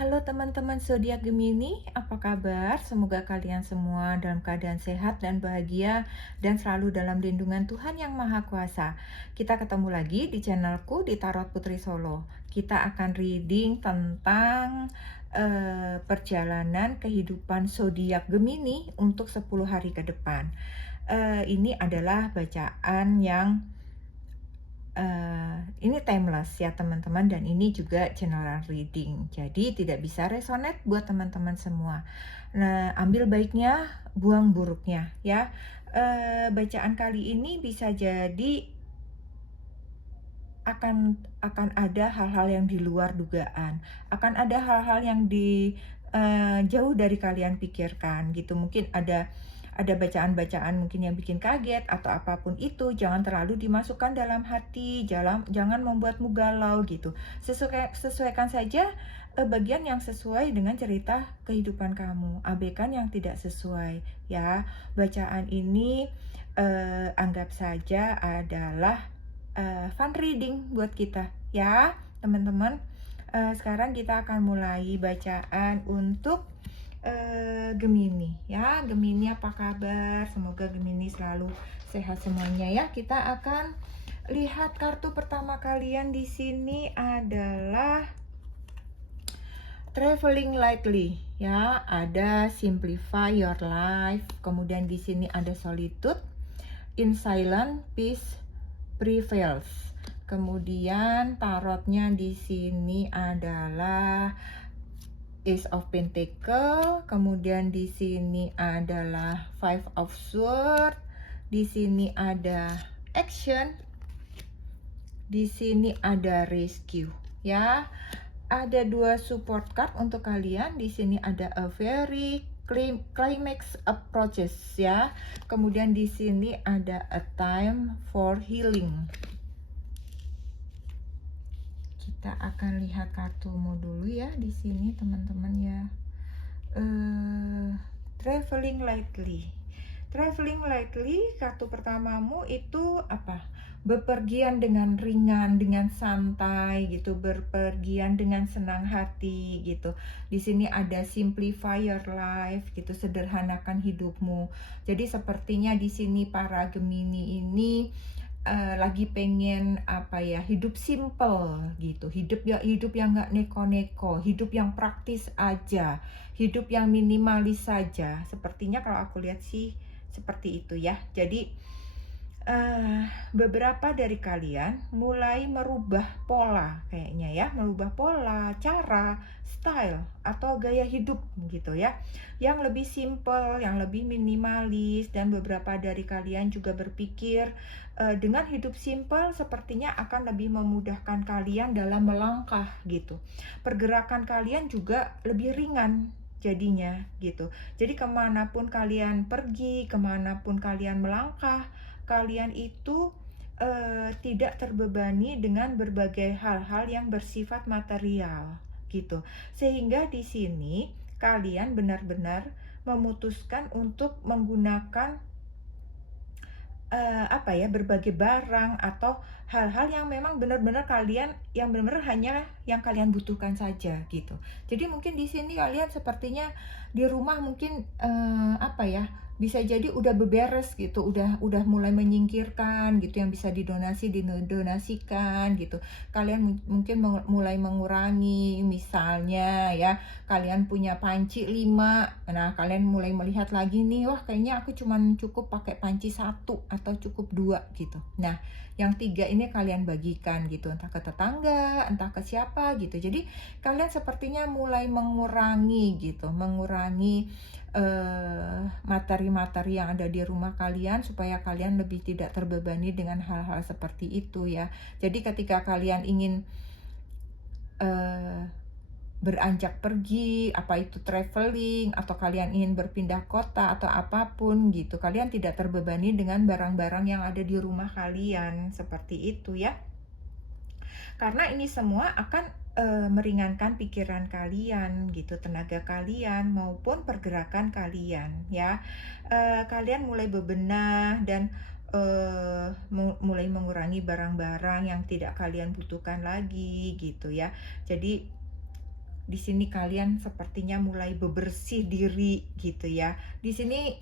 Halo teman-teman zodiak Gemini, apa kabar? Semoga kalian semua dalam keadaan sehat dan bahagia dan selalu dalam lindungan Tuhan Yang Maha Kuasa. Kita ketemu lagi di channelku di Tarot Putri Solo. Kita akan reading tentang perjalanan kehidupan zodiak Gemini untuk 10 hari ke depan. Ini adalah bacaan yang ini timeless ya teman-teman, dan ini juga general reading, jadi tidak bisa resonate buat teman-teman semua. Nah, ambil baiknya, buang buruknya ya. Bacaan kali ini bisa jadi akan ada hal-hal yang di luar dugaan, akan ada hal-hal yang jauh dari kalian pikirkan gitu. Mungkin ada bacaan-bacaan mungkin yang bikin kaget atau apapun itu, jangan terlalu dimasukkan dalam hati, jangan membuatmu galau gitu. Sesuaikan saja bagian yang sesuai dengan cerita kehidupan kamu, abaikan yang tidak sesuai ya. Bacaan ini anggap saja adalah fun reading buat kita ya teman-teman. Sekarang kita akan mulai bacaan untuk Gemini ya. Gemini apa kabar? Semoga Gemini selalu sehat semuanya ya. Kita akan lihat kartu pertama kalian di sini adalah Traveling Lightly ya. Ada Simplify Your Life. Kemudian di sini ada Solitude. In Silence, Peace Prevails. Kemudian tarotnya di sini adalah Ace of Pentacle, kemudian di sini adalah Five of Swords, di sini ada Action, di sini ada Rescue ya. Ada dua support card untuk kalian. Di sini ada A Very Climax Approaches ya. Kemudian di sini ada A Time for Healing. Kita akan lihat kartumu dulu ya di sini teman-teman ya. Traveling Lightly. Traveling Lightly, kartu pertamamu itu apa? Bepergian dengan ringan, dengan santai gitu, berpergian dengan senang hati gitu. Di sini ada Simplify Your Life gitu, sederhanakan hidupmu. Jadi sepertinya di sini para Gemini ini lagi pengen apa ya, hidup simple gitu, hidup yang nggak neko-neko, hidup yang praktis aja, hidup yang minimalis saja. Sepertinya kalau aku lihat sih seperti itu ya. Jadi beberapa dari kalian mulai merubah pola kayaknya ya, merubah pola, cara, style atau gaya hidup gitu ya, yang lebih simple, yang lebih minimalis. Dan beberapa dari kalian juga berpikir dengan hidup simple sepertinya akan lebih memudahkan kalian dalam melangkah gitu. Pergerakan kalian juga lebih ringan jadinya gitu. Jadi kemanapun kalian pergi, kemanapun kalian melangkah, kalian itu tidak terbebani dengan berbagai hal-hal yang bersifat material gitu. Sehingga di sini kalian benar-benar memutuskan untuk menggunakan apa ya, berbagai barang atau hal-hal yang memang benar-benar kalian, yang benar-benar hanya yang kalian butuhkan saja gitu. Jadi mungkin di sini kalian sepertinya di rumah mungkin apa ya, bisa jadi udah beberes gitu, udah mulai menyingkirkan gitu yang bisa didonasikan gitu. Kalian mungkin mulai mengurangi, misalnya ya, kalian punya panci 5, nah kalian mulai melihat lagi nih, wah kayaknya aku cuman cukup pakai panci 1 atau cukup 2 gitu. Nah yang 3 ini kalian bagikan gitu, entah ke tetangga, entah ke siapa gitu. Jadi kalian sepertinya mulai mengurangi gitu, mengurangi materi-materi yang ada di rumah kalian supaya kalian lebih tidak terbebani dengan hal-hal seperti itu ya. Jadi ketika kalian ingin beranjak pergi, apa itu traveling, atau kalian ingin berpindah kota atau apapun gitu, kalian tidak terbebani dengan barang-barang yang ada di rumah kalian, seperti itu ya. Karena ini semua akan meringankan pikiran kalian gitu, tenaga kalian maupun pergerakan kalian ya. Kalian mulai bebenah dan mulai mengurangi barang-barang yang tidak kalian butuhkan lagi gitu ya. Jadi Di sini kalian sepertinya mulai bebersih diri gitu ya. Di sini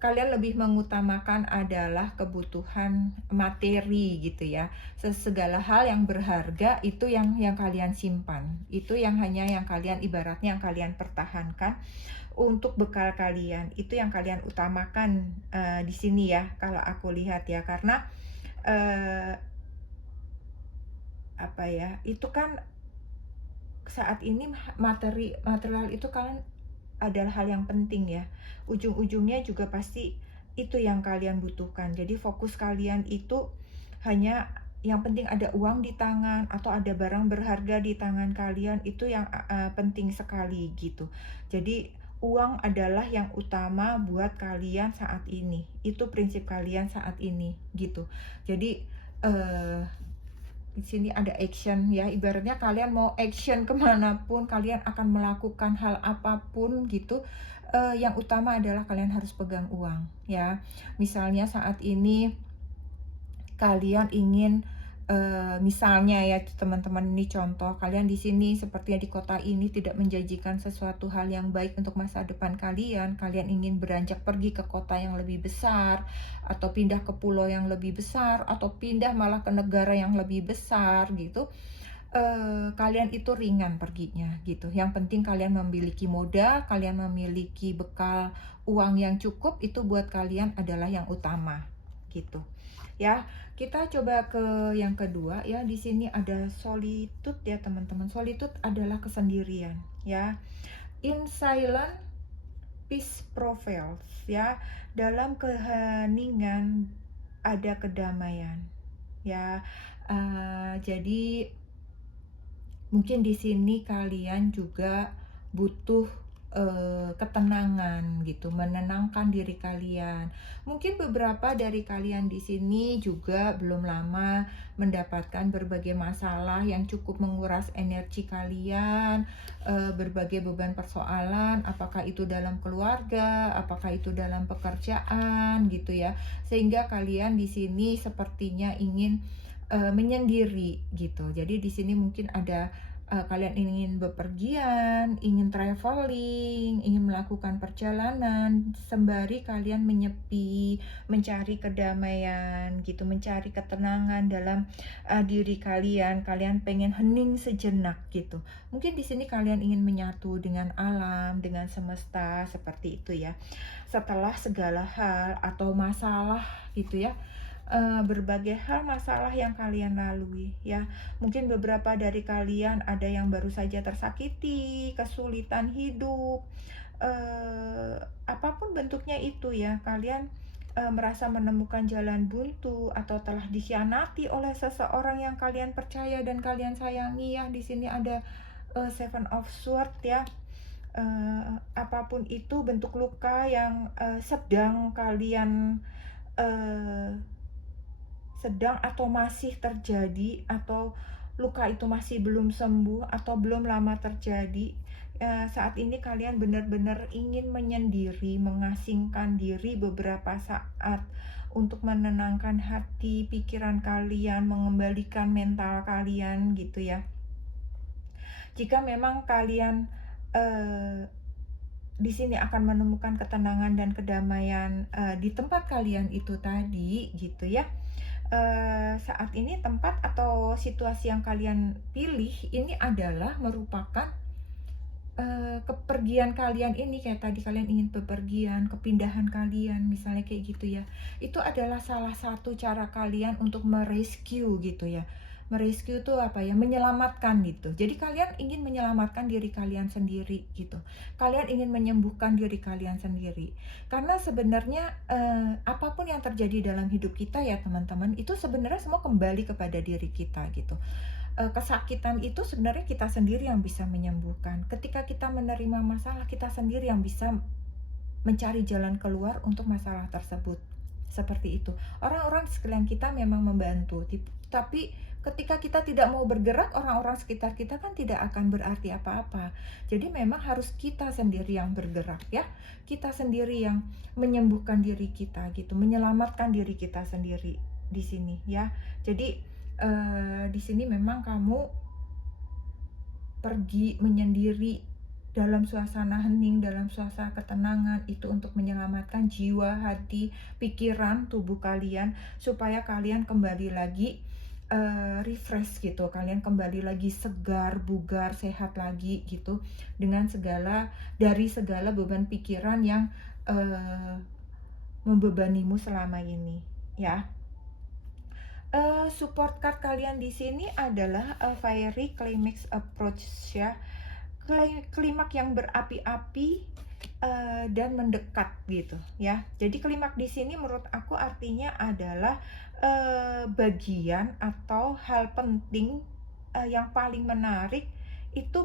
kalian lebih mengutamakan adalah kebutuhan materi gitu ya. Segala hal yang berharga itu yang kalian simpan. Itu yang hanya yang kalian ibaratnya yang kalian pertahankan untuk bekal kalian. Itu yang kalian utamakan di sini ya kalau aku lihat ya. Karena eh, apa ya? Itu kan saat ini material itu kan adalah hal yang penting ya. Ujung-ujungnya juga pasti itu yang kalian butuhkan. Jadi fokus kalian itu hanya yang penting ada uang di tangan atau ada barang berharga di tangan kalian, itu yang penting sekali gitu. Jadi uang adalah yang utama buat kalian saat ini. Itu prinsip kalian saat ini gitu. Jadi eh di sini ada action ya, ibaratnya kalian mau action kemanapun, kalian akan melakukan hal apapun gitu, yang utama adalah kalian harus pegang uang ya. Misalnya saat ini kalian ingin misalnya ya teman-teman, ini contoh, kalian di sini sepertinya di kota ini tidak menjanjikan sesuatu hal yang baik untuk masa depan kalian. Kalian ingin beranjak pergi ke kota yang lebih besar, atau pindah ke pulau yang lebih besar, atau pindah malah ke negara yang lebih besar gitu. Kalian itu ringan perginya gitu. Yang penting kalian memiliki modal, kalian memiliki bekal uang yang cukup, itu buat kalian adalah yang utama gitu. Ya, kita coba ke yang kedua ya. Di sini ada solitude ya teman-teman. Solitude adalah kesendirian ya. In silent peace prevails ya. Dalam keheningan ada kedamaian ya. Jadi mungkin di sini kalian juga butuh ketenangan gitu, menenangkan diri kalian. Mungkin beberapa dari kalian di sini juga belum lama mendapatkan berbagai masalah yang cukup menguras energi kalian, berbagai beban persoalan, apakah itu dalam keluarga, apakah itu dalam pekerjaan gitu ya. Sehingga kalian di sini sepertinya ingin menyendiri gitu. Jadi di sini mungkin ada kalian ingin bepergian, ingin traveling, ingin melakukan perjalanan, sembari kalian menyepi, mencari kedamaian gitu, mencari ketenangan dalam diri kalian. Kalian pengen hening sejenak gitu. Mungkin di sini kalian ingin menyatu dengan alam, dengan semesta, seperti itu ya. Setelah segala hal atau masalah gitu ya, berbagai hal masalah yang kalian lalui ya. Mungkin beberapa dari kalian ada yang baru saja tersakiti, kesulitan hidup, apapun bentuknya itu ya. Kalian merasa menemukan jalan buntu atau telah dikhianati oleh seseorang yang kalian percaya dan kalian sayangi ya. Di sini ada Seven of Swords ya. Apapun itu bentuk luka yang sedang kalian sedang atau masih terjadi, atau luka itu masih belum sembuh atau belum lama terjadi. Saat ini kalian benar-benar ingin menyendiri, mengasingkan diri beberapa saat untuk menenangkan hati, pikiran kalian, mengembalikan mental kalian gitu ya. Jika memang kalian di sini akan menemukan ketenangan dan kedamaian di tempat kalian itu tadi gitu ya. Saat ini tempat atau situasi yang kalian pilih ini adalah merupakan kepergian kalian ini, kayak tadi kalian ingin bepergian, kepindahan kalian misalnya kayak gitu ya. Itu adalah salah satu cara kalian untuk merescue gitu ya. Merescue itu apa ya? Menyelamatkan gitu. Jadi kalian ingin menyelamatkan diri kalian sendiri gitu. Kalian ingin menyembuhkan diri kalian sendiri. Karena sebenarnya apapun yang terjadi dalam hidup kita ya teman-teman, itu sebenarnya semua kembali kepada diri kita gitu. Kesakitan itu sebenarnya kita sendiri yang bisa menyembuhkan. Ketika kita menerima masalah, kita sendiri yang bisa mencari jalan keluar untuk masalah tersebut. Seperti itu. Orang-orang di sekeliling kita memang membantu, tapi ketika kita tidak mau bergerak, orang-orang sekitar kita kan tidak akan berarti apa-apa. Jadi memang harus kita sendiri yang bergerak ya. Kita sendiri yang menyembuhkan diri kita gitu, menyelamatkan diri kita sendiri di sini ya. Jadi di sini memang kamu pergi menyendiri dalam suasana hening, dalam suasana ketenangan, itu untuk menyelamatkan jiwa, hati, pikiran, tubuh kalian, supaya kalian kembali lagi refresh gitu, kalian kembali lagi segar, bugar, sehat lagi gitu, dengan dari segala beban pikiran yang membebanimu selama ini, ya. Support card kalian di sini adalah fiery climax approach, ya. Klimak yang berapi-api dan mendekat gitu, ya. Jadi klimak di sini menurut aku artinya adalah bagian atau hal penting yang paling menarik itu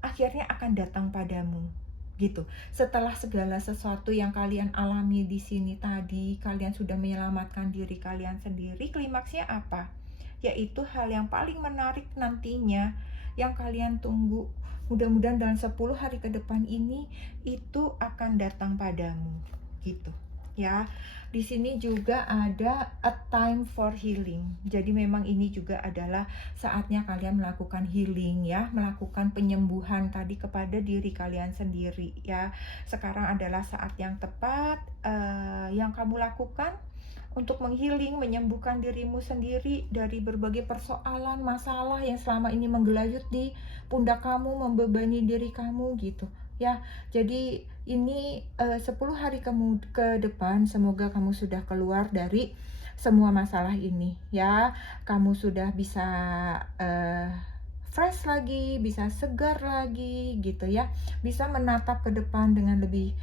akhirnya akan datang padamu gitu. Setelah segala sesuatu yang kalian alami di sini tadi, kalian sudah menyelamatkan diri kalian sendiri, klimaksnya apa? Yaitu hal yang paling menarik nantinya yang kalian tunggu. Mudah-mudahan dalam 10 hari ke depan ini itu akan datang padamu gitu. Ya, di sini juga ada a time for healing. Jadi memang ini juga adalah saatnya kalian melakukan healing, ya, melakukan penyembuhan tadi kepada diri kalian sendiri, ya. Sekarang adalah saat yang tepat yang kamu lakukan untuk menghealing, menyembuhkan dirimu sendiri dari berbagai persoalan, masalah yang selama ini menggelayut di pundak kamu, membebani diri kamu gitu, ya. Jadi ini 10 hari ke depan semoga kamu sudah keluar dari semua masalah ini, ya. Kamu sudah bisa fresh lagi, bisa segar lagi gitu, ya. Bisa menatap ke depan dengan lebih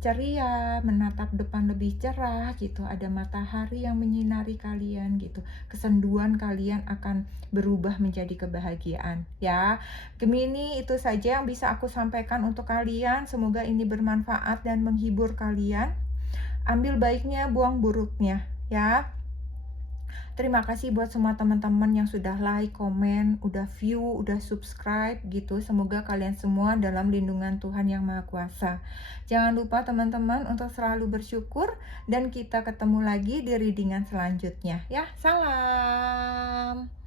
ceria, menatap depan lebih cerah gitu. Ada matahari yang menyinari kalian gitu. Kesenduan kalian akan berubah menjadi kebahagiaan, ya. Gemini, itu saja yang bisa aku sampaikan untuk kalian. Semoga ini bermanfaat dan menghibur kalian. Ambil baiknya, buang buruknya, ya. Terima kasih buat semua teman-teman yang sudah like, komen, udah view, udah subscribe gitu. Semoga kalian semua dalam lindungan Tuhan Yang Maha Kuasa. Jangan lupa teman-teman untuk selalu bersyukur, dan kita ketemu lagi di readingan selanjutnya, ya. Salam.